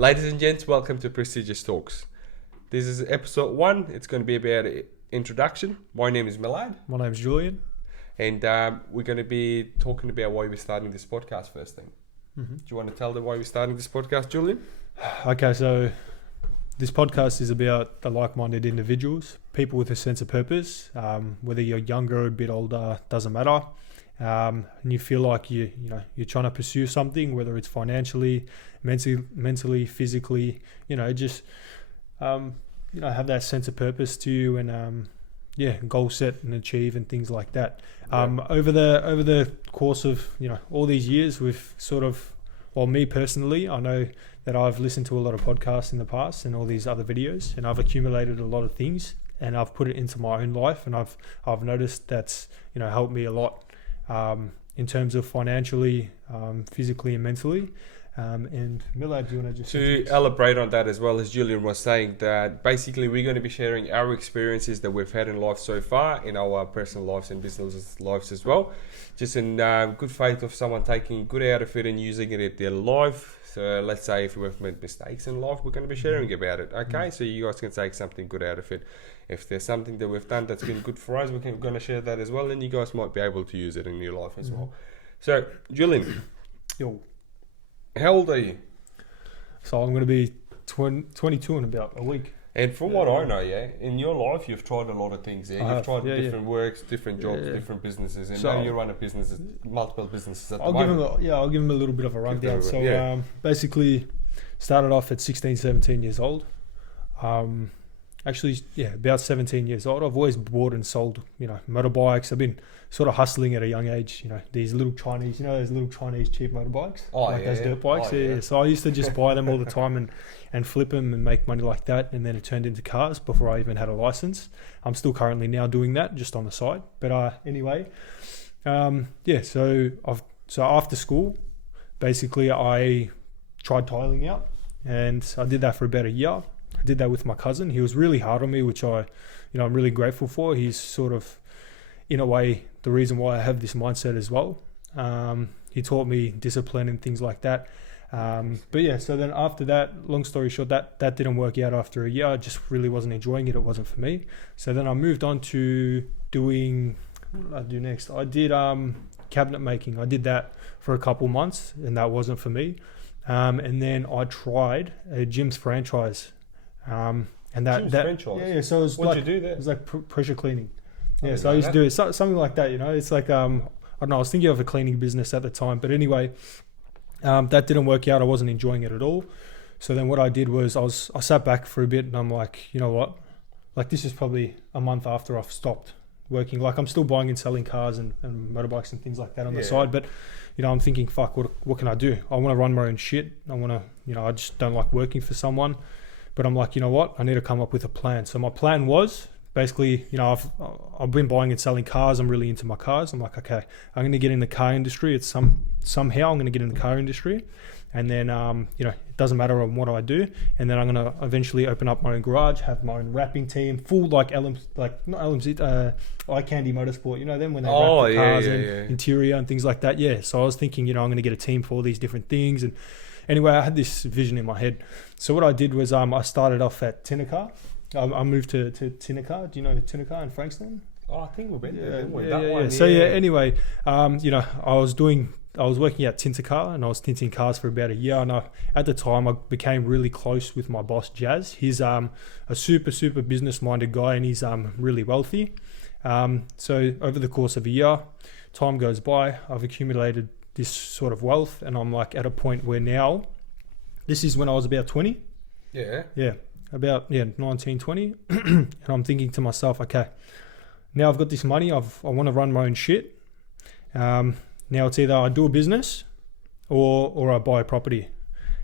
Ladies and gents, welcome to Prestigious Talks. This is episode 1. It's going to be about introduction. My name is Milad. My name's Julian. And we're going to be talking about why we're starting this podcast first thing. Mm-hmm. Do you want to tell them why we're starting this podcast, Julian? Okay, so this podcast is about the like-minded individuals, people with a sense of purpose. Whether you're younger or a bit older, doesn't matter. And you feel like you're trying to pursue something, whether it's financially, mentally, physically, just have that sense of purpose to you, and goal set and achieve and things like that. Over the course of all these years, we've me personally, I know that I've listened to a lot of podcasts in the past and all these other videos, and I've accumulated a lot of things, and I've put it into my own life, and I've noticed that's helped me a lot. In terms of financially, physically and mentally. And Millard, do you want to just... To elaborate on that as well, as Julian was saying, that basically we're going to be sharing our experiences that we've had in life so far, in our personal lives and business lives as well. Just in good faith of someone taking good out of it and using it in their life. So let's say if we've made mistakes in life, we're going to be sharing about it. Okay, so you guys can take something good out of it. If there's something that we've done that's been good for us, we're going to share that as well, and you guys might be able to use it in your life as well. So, Julian, how old are you? So I'm going to be 22 in about a week. And from what I know, in your life, you've tried a lot of things. You've tried different works, different jobs, different businesses, and now you run multiple businesses at the moment. I'll give him a little bit of a rundown. So basically, started off at 16, 17 years old. About 17 years old. I've always bought and sold, motorbikes. I've been sort of hustling at a young age, these little Chinese, those little Chinese cheap motorbikes, those dirt bikes. So I used to just buy them all the time and flip them and make money like that. And then it turned into cars before I even had a license. I'm still currently now doing that just on the side. But anyway, so after school, basically I tried tiling out, and I did that for about a year. I did that with my cousin. He was really hard on me, which I'm really grateful for. He's sort of, in a way, the reason why I have this mindset as well. He taught me discipline and things like that. So then after that, long story short, that didn't work out after a year. I just really wasn't enjoying it. It wasn't for me. So then I moved on to doing, what did I do next? I did cabinet making. I did that for a couple months, and that wasn't for me. And then I tried a gym's franchise. And franchise. So it was What'd you do there? It was like pressure cleaning. So I used to do it, something like that. It's like I don't know. I was thinking of a cleaning business at the time, but anyway, that didn't work out. I wasn't enjoying it at all. So then what I did was I sat back for a bit, and I'm like, you know what? Like, this is probably a month after I've stopped working. Like, I'm still buying and selling cars and motorbikes and things like that on the side, but I'm thinking, fuck, what can I do? I want to run my own shit. I want to, I just don't like working for someone. But I'm like, you know what? I need to come up with a plan. So my plan was basically, I've been buying and selling cars. I'm really into my cars. I'm like, okay, I'm going to get in the car industry. It's somehow I'm going to get in the car industry, and then it doesn't matter on what I do. And then I'm going to eventually open up my own garage, have my own wrapping team, full eye candy motorsport. Them when they wrap the cars and interior and things like that. Yeah. So I was thinking, I'm going to get a team for all these different things. And anyway, I had this vision in my head. So what I did was I started off at Tinnacar. I moved to Tinnacar. Do you know Tinnacar in Frankston? Oh, I think we've been there. Anyway, I was working at Tintacar, and I was tinting cars for about a year. And at the time, I became really close with my boss, Jazz. He's a super, super business-minded guy, and he's really wealthy. So over the course of a year, time goes by. I've accumulated this sort of wealth, and I'm like at a point where now, this is when I was about 20. About 19, 20. And I'm thinking to myself, okay, now I've got this money. I want to run my own shit. Now it's either I do a business or I buy a property.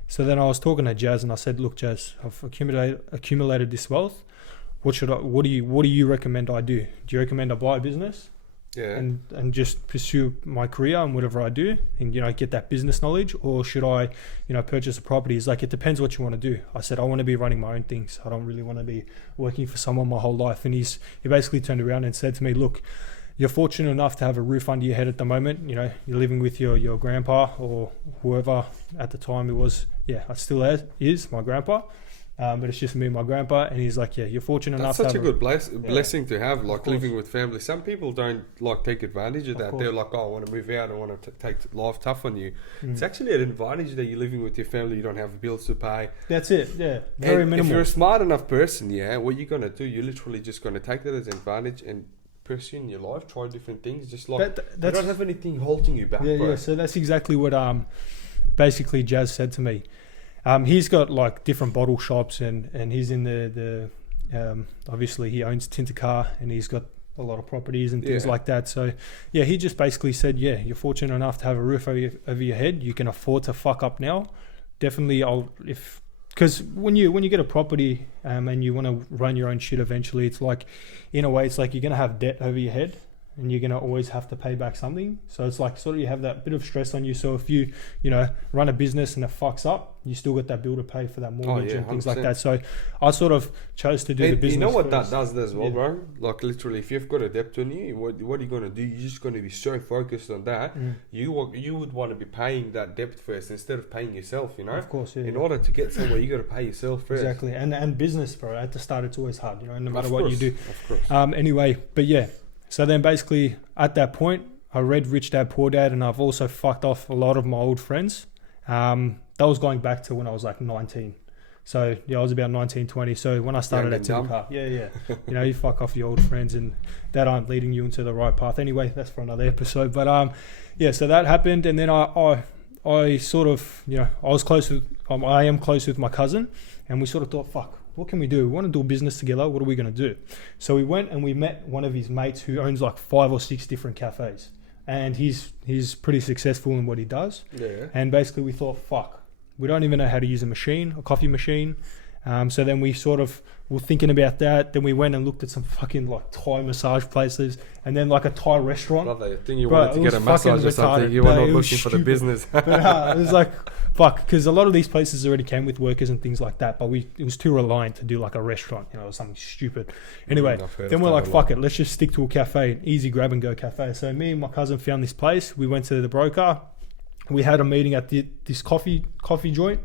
So then I was talking to Jazz, and I said, look, Jazz, I've accumulated this wealth. What do you recommend I do? Do you recommend I buy a business? And just pursue my career and whatever I do, and get that business knowledge, or should I purchase a property? He's like, it depends what you want to do. I said, I want to be running my own things. I don't really want to be working for someone my whole life. And he basically turned around and said to me, look, you're fortunate enough to have a roof under your head at the moment. You know, you're living with your grandpa or whoever at the time it was. Yeah, it still is my grandpa. But it's just me and my grandpa, and he's like, yeah, you're fortunate enough. That's such to a good blessing to have, like living with family. Some people don't like take advantage of that. They're like, oh, I want to move out, I want to take life tough on you. It's actually an advantage that you're living with your family. You don't have bills to pay. That's it. Yeah, very minimal. If you're a smart enough person, what you're gonna do? You're literally just gonna take that as an advantage and pursue in your life, try different things. Just like you don't have anything holding you back. Bro. Yeah. So that's exactly what basically Jazz said to me. He's got like different bottle shops and he's in the obviously he owns Tinted Car and he's got a lot of properties and things like that. So yeah, he just basically said, yeah, you're fortunate enough to have a roof over your head. You can afford to fuck up now. Definitely, because when you get a property and you want to run your own shit eventually, it's like, in a way, it's like you're gonna have debt over your head. And you're going to always have to pay back something. So it's like sort of you have that bit of stress on you. So if you run a business and it fucks up, you still got that bill to pay for that mortgage and things 100%. Like that. So I sort of chose to do the business. You know what first. That does as well, bro? Like literally, if you've got a debt on you, what are you going to do? You're just going to be so focused on that. You would want to be paying that debt first instead of paying yourself, you know? Of course, yeah. In order to get somewhere, you got to pay yourself first. Exactly. And business, bro, at the start, it's always hard, no matter what you do. Of course. Anyway, but yeah. So then basically at that point, I read Rich Dad Poor Dad and I've also fucked off a lot of my old friends. That was going back to when I was like 19. So yeah, I was about 19, 20. So when I started at Tinted Car, you fuck off your old friends and that aren't leading you into the right path. Anyway, that's for another episode. But so that happened. And then I sort of, I am close with my cousin and we sort of thought, fuck. What can we do? We want to do a business together. What are we going to do? So we went and we met one of his mates who owns like 5 or 6 different cafes. And he's pretty successful in what he does. Yeah. And basically we thought, fuck, we don't even know how to use a coffee machine. So then we sort of were thinking about that. Then we went and looked at some fucking like Thai massage places and then like a Thai restaurant. Brother, I think you wanted to get a massage or something. You were not looking for the business. But, it was like, fuck, because a lot of these places already came with workers and things like that. But it was too reliant to do like a restaurant, or something stupid. Anyway, then we're like, fuck it, let's just stick to a cafe, an easy grab and go cafe. So me and my cousin found this place. We went to the broker. We had a meeting at this coffee joint.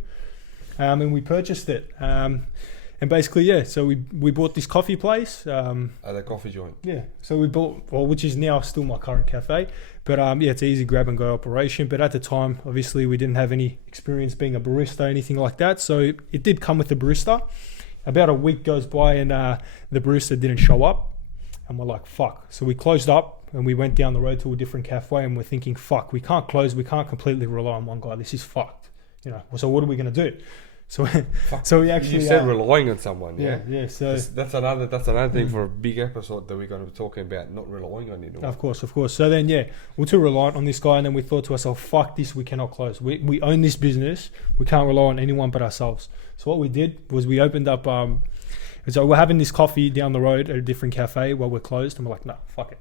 And we purchased it. And basically, so we bought this coffee place. At a coffee joint. Yeah. So we bought, which is now still my current cafe. But it's an easy grab and go operation. But at the time, obviously, we didn't have any experience being a barista or anything like that. So it did come with a barista. About a week goes by and the barista didn't show up. And we're like, fuck. So we closed up and we went down the road to a different cafe and we're thinking, fuck, we can't close. We can't completely rely on one guy. This is fucked. So what are we going to do? So we actually... You said relying on someone, yeah? Yeah, so... That's another thing for a big episode that we're going to be talking about, not relying on anyone. Of course. So then, we're too reliant on this guy, and then we thought to ourselves, fuck this, we cannot close. We own this business. We can't rely on anyone but ourselves. So what we did was we opened up... so we're having this coffee down the road at a different cafe while we're closed, and we're like, no, fuck it.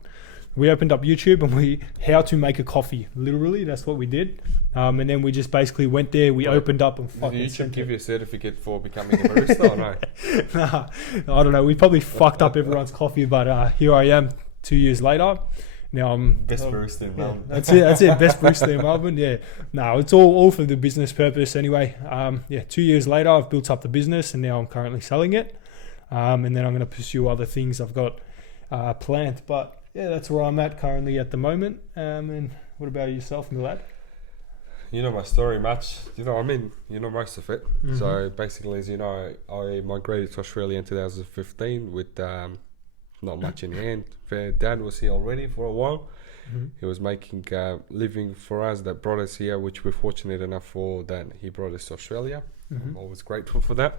We opened up YouTube and how to make a coffee. Literally, that's what we did. And then we just basically went there. We opened up and fucking. Did YouTube give you a certificate for becoming a barista or no? Nah, I don't know. We probably fucked up everyone's coffee, but here I am 2 years later. Now I'm best barista in Melbourne. That's it. Best barista in Melbourne. Yeah. No, it's all for the business purpose anyway. 2 years later, I've built up the business and now I'm currently selling it. And then I'm going to pursue other things I've got planned, but. Yeah, that's where I'm at currently at the moment. And what about yourself, Milad? You know my story much. You know most of it. Mm-hmm. So basically, as you know, I migrated to Australia in 2015 with not much in hand. Dad was here already for a while. Mm-hmm. He was making living for us that brought us here, which we're fortunate enough for that he brought us to Australia. Mm-hmm. I'm always grateful for that.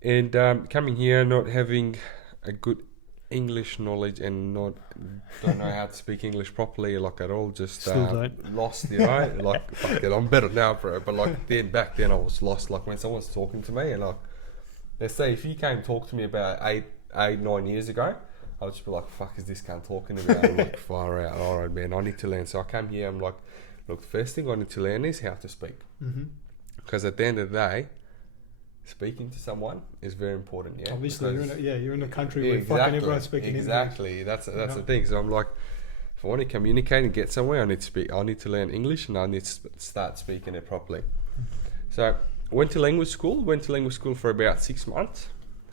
And coming here, not having a good English knowledge and don't know how to speak English properly like at all, just lost, like fuck it, I'm better now, bro, but like back then I was lost. Like when someone's talking to me and like, let's say if you came talk to me about 9 years ago, I would just be like, fuck is this cunt talking about? I'm like, far out, alright man, I need to learn. So I came here, I'm like, look, the first thing I need to learn is how to speak, because at the end of the day speaking to someone is very important. Yeah, Obviously, because you're in a country where fucking everyone's speaking exactly. That's the thing. So I'm like, if I want to communicate and get somewhere, I need to learn English, and I need to start speaking it properly. So went to language school for about 6 months,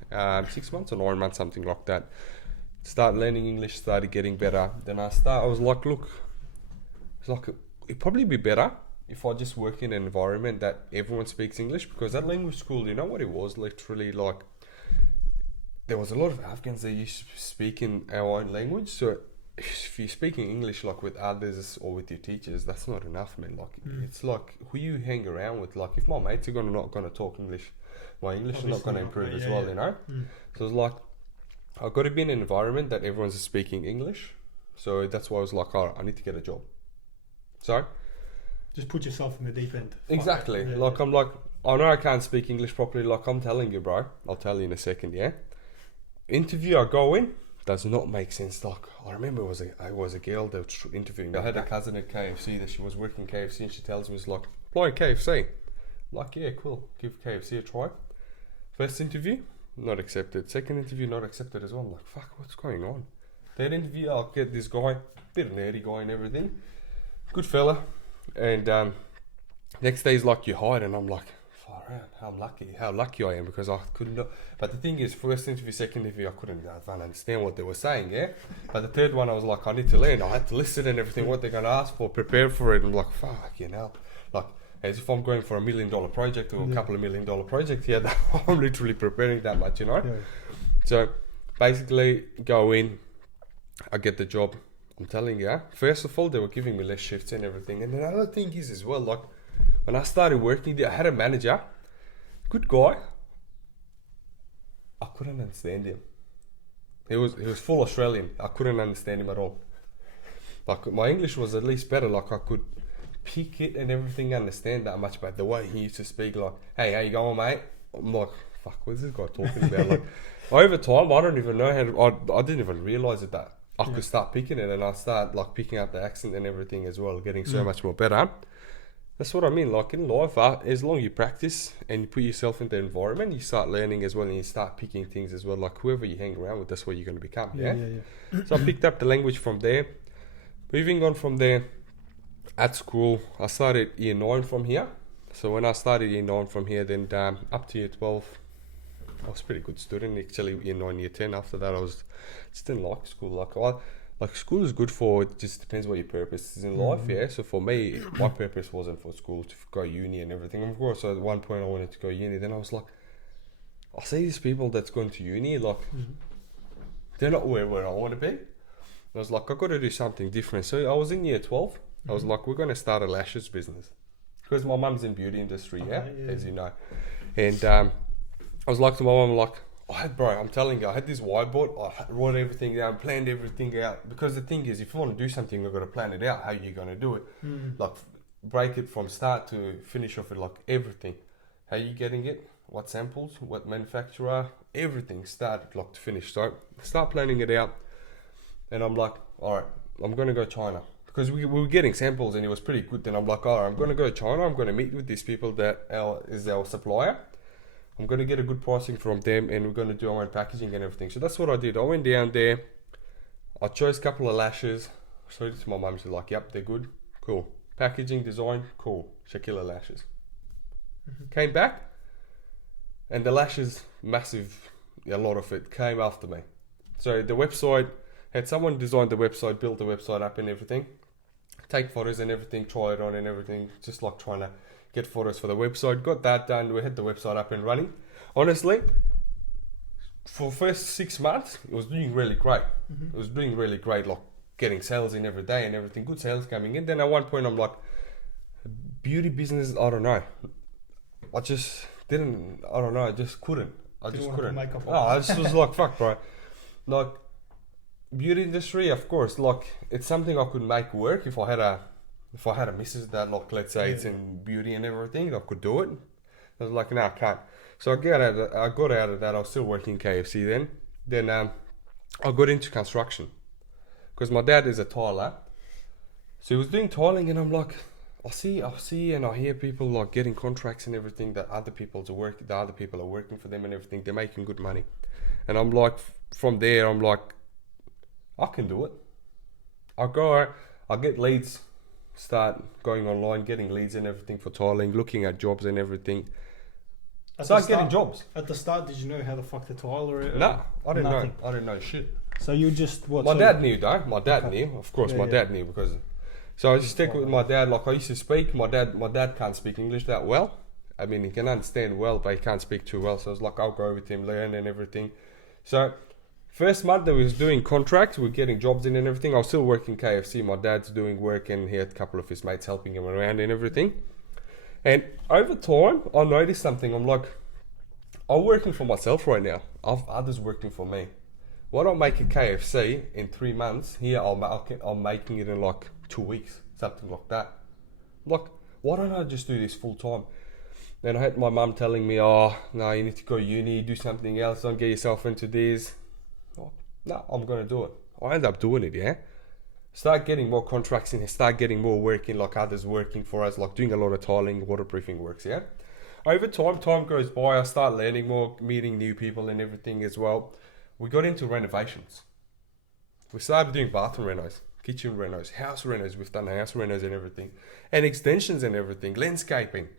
6 months or 9 months, something like that. Started learning English, started getting better. Then I was like, look, it's like it'd probably be better if I just work in an environment that everyone speaks English, because that language school, you know what it was literally like, there was a lot of Afghans that used to speak in our own language. So if you're speaking English like with others or with your teachers, that's not enough, man. Like it's like who you hang around with. Like if my mates are not gonna talk English, my English is not gonna improve as well, you know. So it's like I've got to be in an environment that everyone's speaking English. So that's why I was like, I need to get a job. So just put yourself in the deep end. Exactly. I'm like, I know I can't speak English properly. Like I'm telling you, bro. I'll tell you in a second. Yeah. Interview I go in does not make sense. Like I remember I was a girl that was interviewing. I had a cousin at KFC that she was working KFC, and she tells me, "Was like, apply at KFC." I'm like, yeah, cool. Give KFC a try. First interview, not accepted. Second interview, not accepted as well. I'm like, fuck, what's going on? Third interview, I'll get this guy, bit nerdy guy and everything, good fella. And next day he's like, you're hired, and I'm like, far out, how lucky I am, because I couldn't. But the thing is, first interview, second interview, I couldn't understand what they were saying, yeah. But the third one, I was like, I need to learn. I had to listen and everything, what they're gonna ask for, prepare for it. I'm like, fuck, you know, like as if I'm going for $1 million project or a couple of $1 million project here. I'm literally preparing that much, you know. Yeah. So basically, go in, I get the job. I'm telling you, first of all, they were giving me less shifts and everything. And another thing is as well, like when I started working there, I had a manager, good guy. I couldn't understand him. He was full Australian. I couldn't understand him at all. Like my English was at least better. Like I could pick it and everything, understand that much. But the way he used to speak, like, "Hey, how you going, mate?" I'm like, "Fuck, what's this guy talking about?" Like over time, I don't even know how to. I didn't even realize that I could start picking it, and I start like picking up the accent and everything as well, getting so much more better. That's what I mean. Like in life, as long as you practice and you put yourself in the environment, you start learning as well, and you start picking things as well. Like whoever you hang around with, that's what you're going to become. Yeah. So I picked up the language from there. Moving on from there, at school, I started year 9 from here. So when I started year 9 from here, then up to year 12, I was a pretty good student. Actually, year 9, year 10. After that, I just didn't like school. Like school is good for, it just depends what your purpose is in life, yeah. So for me, my purpose wasn't for school, to go uni and everything. Of course, at one point I wanted to go uni. Then I was like, I see these people that's going to uni, like they're not where I want to be. I was like, I've got to do something different. So I was in year 12. I was like, we're going to start a lashes business, because my mum's in beauty industry, as you know. And I was like to my mum, like, I'm telling you, I had this whiteboard, I wrote everything down, planned everything out. Because the thing is, if you want to do something, you've got to plan it out, how you're going to do it. Like, break it from start to finish off it, like everything. How you getting it, what samples, what manufacturer, everything, start like to finish. So, start planning it out. And I'm like, all right, I'm going to go China. Because we were getting samples and it was pretty good. Then I'm like, all right, I'm going to go to China. I'm going to meet with these people that is our supplier. I'm going to get a good pricing from them, and we're going to do our own packaging and everything. So that's what I did. I went down there. I chose a couple of lashes. Showed it to my mum. She's like, yep, they're good. Cool. Packaging, design, cool. Shakila lashes. Came back, and the lashes, massive, a lot of it, came after me. So the website, had someone designed the website, built the website up and everything. Take photos and everything, try it on and everything. Just like trying to get photos for the website. Got that done. We had the website up and running. Honestly, for the first 6 months, it was doing really great. It was doing really great, like getting sales in every day and everything. Good sales coming in. Then at one point, I'm like, beauty business, I don't know. I just didn't, I don't know. I just couldn't. I just was like, fuck, bro. Like, beauty industry, of course, like it's something I could make work if I had a missus that, like, let's say it's in beauty and everything, I could do it. I was like, no, I can't. So I got out of that. I was still working KFC then. Then I got into construction because my dad is a tiler. So he was doing tiling, and I'm like, I see, and I hear people like getting contracts and everything that other people are working for them and everything. They're making good money, and I'm like, from there, I'm like, I can do it. I get leads, start going online, getting leads and everything for tiling, looking at jobs and everything. Start getting jobs. At the start, did you know how the fuck to tile or? No, I didn't nothing. know. I didn't know shit. So you just what? My dad knew though. My dad knew, of course. Yeah, My yeah. dad knew because. So I just stick with my dad. Like I used to speak. My dad can't speak English that well. I mean, he can understand well, but he can't speak too well. So I was like, I'll go with him, learn and everything. So first month that we was doing contracts, we were getting jobs in and everything. I was still working KFC. My dad's doing work, and he had a couple of his mates helping him around and everything. And over time, I noticed something. I'm like, I'm working for myself right now. I've others working for me. Why don't I make a KFC in 3 months? Here, I'm making it in like 2 weeks, something like that. Like, why don't I just do this full time? Then I had my mum telling me, oh, no, you need to go uni, do something else, don't get yourself into this. Oh, no, I'm going to do it. I end up doing it, yeah? Start getting more contracts in, start getting more work in, like others working for us, like doing a lot of tiling, waterproofing works, yeah? Over time goes by, I start learning more, meeting new people and everything as well. We got into renovations. We started doing bathroom renos, kitchen renos, house renos. We've done house renos and everything. And extensions and everything, landscaping.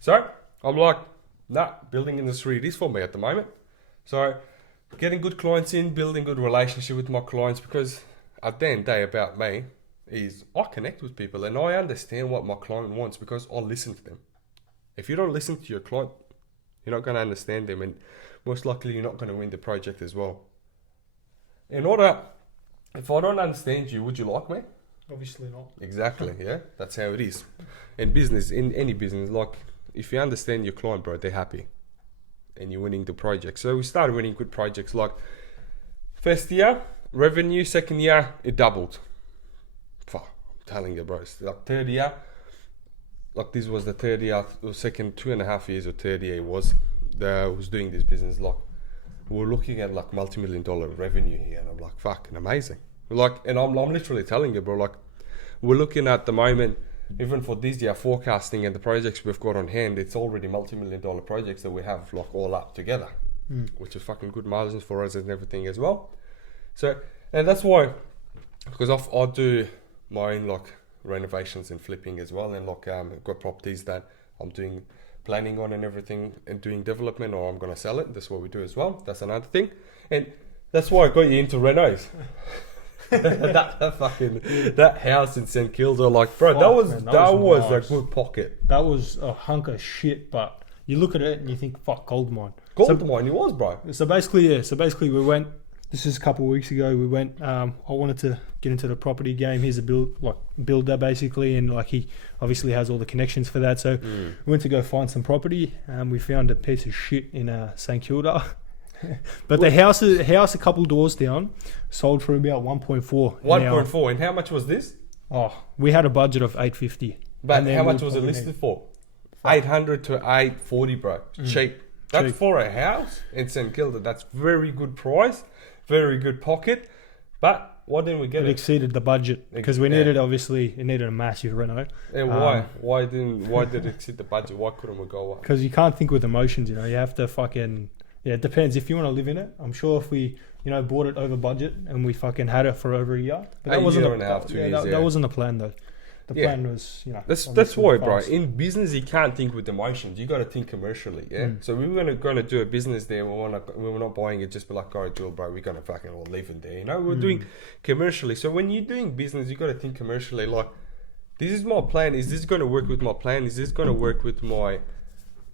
So I'm like, nah, building industry it is for me at the moment. So getting good clients in, building good relationship with my clients, because at the end of the day about me is I connect with people and I understand what my client wants because I listen to them. If you don't listen to your client, you're not going to understand them, and most likely you're not going to win the project as well. If I don't understand you, would you like me? Obviously not. Exactly, yeah. That's how it is. In business, in any business, like if you understand your client, bro, they're happy, and you're winning the project. So we started winning good projects. Like first year revenue, second year it doubled. Fuck, I'm telling you, bro. It's like third year. Like this was the third year, or second 2.5 years or third year was doing this business. Like we're looking at like multi-million-dollar revenue here, and I'm like, fucking amazing. Like, and I'm literally telling you, bro. Like we're looking at the moment, even for this year forecasting and the projects we've got on hand, it's already multi-million-dollar projects that we have like all up together, which is fucking good margins for us and everything as well. So, and that's why, because I do my own like renovations and flipping as well, and like I've got properties that I'm doing planning on and everything and doing development, or I'm gonna sell it. That's what we do as well. That's another thing, and that's why I got you into renos. that house in St Kilda, like bro, that was nice. A good pocket. That was a hunk of shit, but you look at it and you think, fuck, gold mine. Mine, it was, bro. So basically we went. This is a couple of weeks ago. We went. I wanted to get into the property game. He's a builder basically, and like he obviously has all the connections for that. So we went to go find some property. We found a piece of shit in St Kilda, but the house a couple doors down sold for about 1.4. 1.4, and how much was this? Oh, we had a budget of 850. But how much was it listed for? 800 to 840, bro. Cheap. That's for a house in St Kilda. That's very good price. Very good pocket, but why didn't we get it? It exceeded the budget because we needed a massive reno. And why? Why did it exceed the budget? Why couldn't we go up? Because you can't think with emotions, you know. You have to fucking it depends if you want to live in it. I'm sure if we bought it over budget and we fucking had it for over a year, but that wasn't that wasn't the plan though. The plan was, That's why, bro. In business, you can't think with emotions. You got to think commercially, yeah. So we were gonna do a business there. We were not buying it just be like, alright, bro. We're gonna fucking all live in there, We're doing commercially. So when you're doing business, you got to think commercially. Like, this is my plan. Is this going to work with my plan? Is this going to work with my,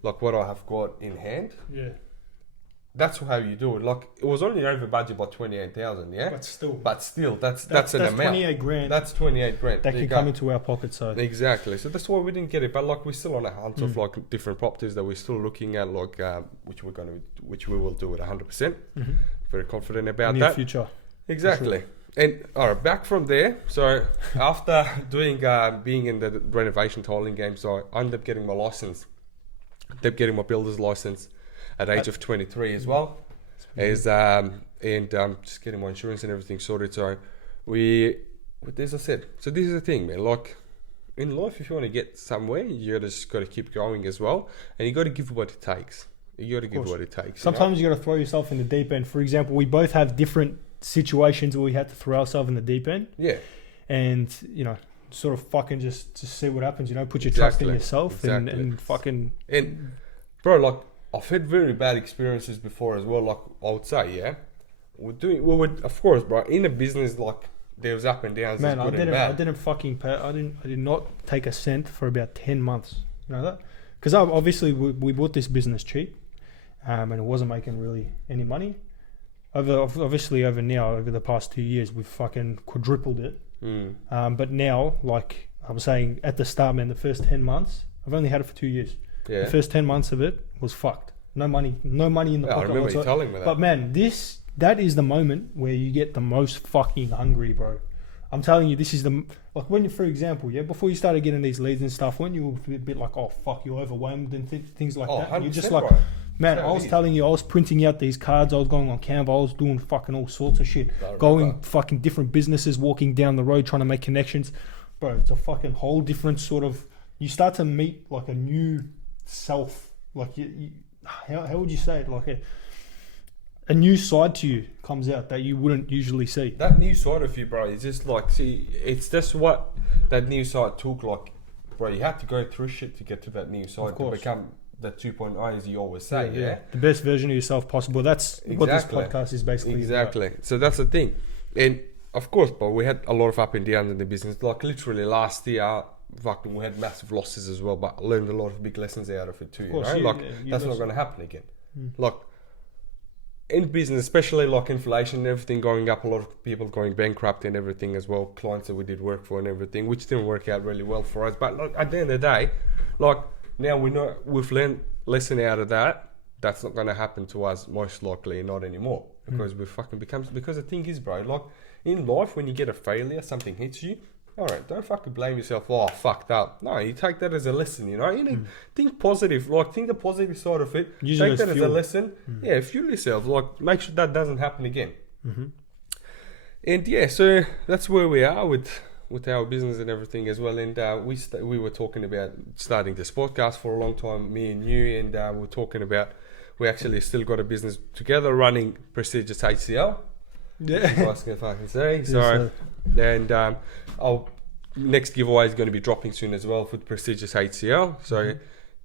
like, what I have got in hand? Yeah. That's how you do it. Like, it was only over budget by 28,000, yeah. But still, that's an amount. 28 grand. That's 28 grand. That can come into our pocket. So exactly. So that's why we didn't get it. But like, we're still on a hunt of like different properties that we're still looking at, like which we will do at 100%. Very confident about near that. Future. Exactly. Sure. And all right, back from there. So after doing being in the renovation tiling game, so I ended up getting my license. Ended up getting my builder's license at age of 23 as well, just getting my insurance and everything sorted. So as I said, so this is the thing, man. Like, in life, if you want to get somewhere, you just got to keep going as well, and you got to give what it takes. You got to give what it takes. Sometimes you got to throw yourself in the deep end. For example, we both have different situations where we had to throw ourselves in the deep end. Yeah. And, you know, sort of fucking just see what happens, you know, put your trust in yourself and fucking... And, bro, like, I've had very bad experiences before as well, like, I would say, yeah. Of course, bro, in a business, like, there was up and downs. Man, I didn't fucking pay. I did not take a cent for about 10 months. You know that? Because obviously we bought this business cheap, and it wasn't making really any money. Over the past 2 years, we've fucking quadrupled it. But now, like I'm saying, at the start, man, the first 10 months, I've only had it for 2 years. Yeah. The first 10 months of it was fucked. No money in the pocket. I remember you telling me that. But man, that is the moment where you get the most fucking hungry, bro. I'm telling you, this is like when you, for example, before you started getting these leads and stuff, when you were a bit like, oh fuck, you're overwhelmed and things like that. You're just like, bro. Man, I was telling you, I was printing out these cards, I was going on Canva, I was doing fucking all sorts of shit, going fucking different businesses, walking down the road, trying to make connections. Bro, it's a fucking whole different sort of, you start to meet like a new self, like how would you say it, like a new side to you comes out that you wouldn't usually see. That new side of you, bro, is just like, see, it's just what that new side took, like, bro, you have to go through shit to get to that new side, to become the 2.0, as you always say, yeah? The best version of yourself possible. That's what this podcast is basically Exactly. about. So that's the thing. And, of course, bro, we had a lot of up and downs in the business. Like, literally last year, fucking, we had massive losses as well, but I learned a lot of big lessons out of it too, you know? That's not going to happen again. Like, in business, especially like inflation and everything going up, a lot of people going bankrupt and everything as well, clients that we did work for and everything, which didn't work out really well for us. But like, at the end of the day, like, now we know we've learned lesson out of that. That's not going to happen to us, most likely not anymore, because we fucking because the thing is, bro, like in life, when you get a failure, something hits you, all right, don't fucking blame yourself. Oh, I fucked up. No, you take that as a lesson, you know. You need think positive, like think the positive side of it. Take that as a lesson. Yeah, fuel yourself. Like make sure that doesn't happen again. And yeah, so that's where we are with our business and everything as well. And we were talking about starting this podcast for a long time, me and you, and we were talking about we actually still got a business together running Prestigious HCL. Yeah, you guys can fucking say. So, and our next giveaway is going to be dropping soon as well for Prestigious HCL. So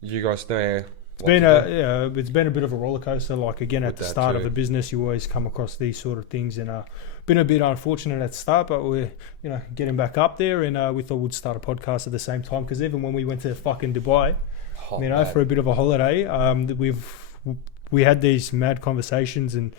you guys know. It's been a bit of a roller coaster. Like again, at the start of the business, you always come across these sort of things, and been a bit unfortunate at the start, but we're getting back up there, and we thought we'd start a podcast at the same time, because even when we went to fucking Dubai, for a bit of a holiday, we had these mad conversations, and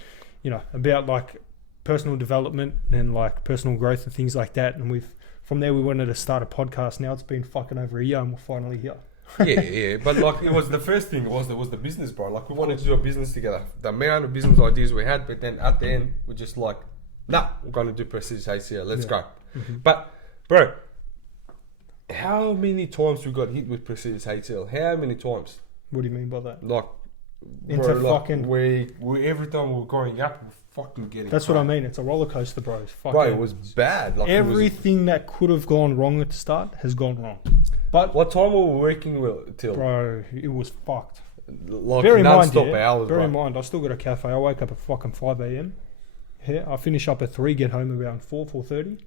about like personal development and like personal growth and things like that, and from there we wanted to start a podcast. Now it's been fucking over a year, and we're finally here. yeah, but like it was the first thing was the business, bro. Like we wanted to do a business together. The amount of business ideas we had, but then at the end we're just like, nah, we're going to do Prestigious HCL. Let's go. But bro, how many times we got hit with Prestigious HCL? How many times? What do you mean by that? Like we every time we're going up, we're fucking getting. That's what I mean. It's a roller coaster, bro. It was bad. Like everything that could have gone wrong at the start has gone wrong. But what time were we working till? Bro, it was fucked. Like non-stop hours. Bear in mind, I still got a cafe. I wake up at fucking 5 a.m. Yeah, I finish up at 3, get home around 4:30,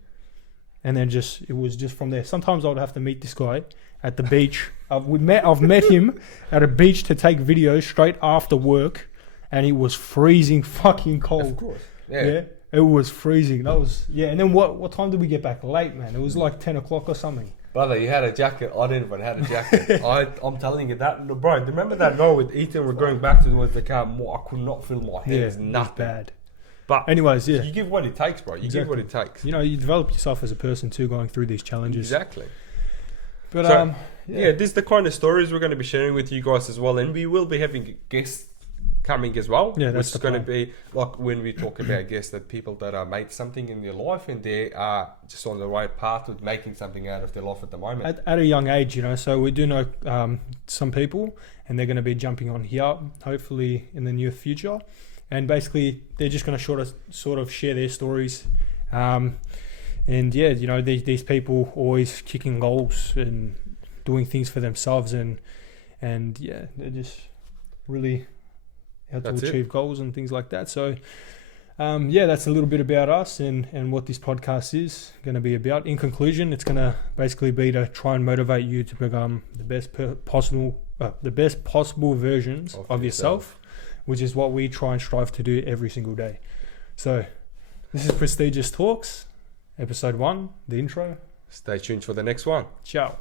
and then it was just from there. Sometimes I would have to meet this guy at the beach. I've met him at a beach to take videos straight after work, and it was freezing fucking cold. Of course, yeah. It was freezing. And then what time did we get back? Late, man. It was like 10 o'clock or something. Brother, you had a jacket. I didn't even have a jacket. I'm telling you that, bro. Remember that night with Ethan? We're going back towards the car. I could not feel my hands. Nothing. Bad. But anyways, you give what it takes, bro. You give what it takes. You develop yourself as a person too, going through these challenges. Exactly. But this is the kind of stories we're going to be sharing with you guys as well, and we will be having guests coming as well. Yeah, that's which is going to be like when we talk about guests, that people that are made something in their life and they are just on the right path with making something out of their life at the moment. At a young age, so we do know some people, and they're going to be jumping on here, hopefully in the near future. And basically, they're just going to sort of share their stories, And yeah, you know, these people always kicking goals and doing things for themselves, and yeah, they're just really how to achieve goals and things like that. So yeah, that's a little bit about us and what this podcast is going to be about. In conclusion, it's going to basically be to try and motivate you to become the best possible versions of yourself, which is what we try and strive to do every single day. So this is Prestigious Talks, episode 1, the intro. Stay tuned for the next one. Ciao.